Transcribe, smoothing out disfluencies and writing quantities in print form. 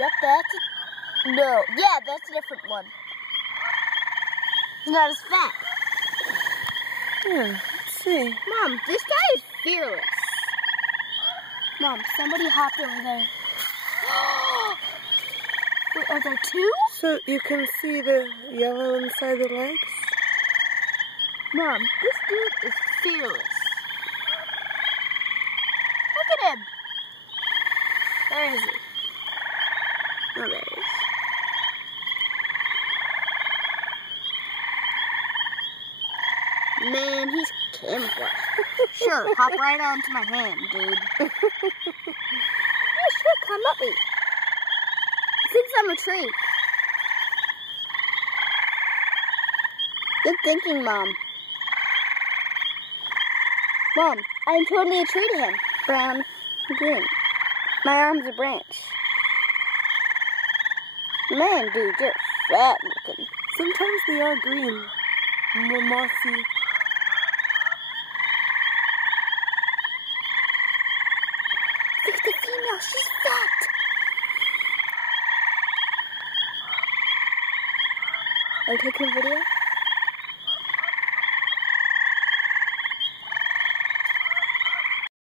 Yep, no. Yeah, that's a different one. He's not as fat. Yeah, let's see. Mom, this guy is fearless. Mom, somebody hopped over there. Wait, are there two? So you can see the yellow inside the legs? Mom, this dude is fearless. Look at him. Where is he? Oh, there he is. Man, he's camouflaged. Sure, hop right onto my hand, dude. You should come up me. He thinks I'm a tree. Good thinking, Mom. Mom, I'm totally a tree to him. Brown, green. My arm's a branch. Man, dude, you're fat looking. Sometimes they are green. More mossy. Look at the female, she's fat. Are you taking a video?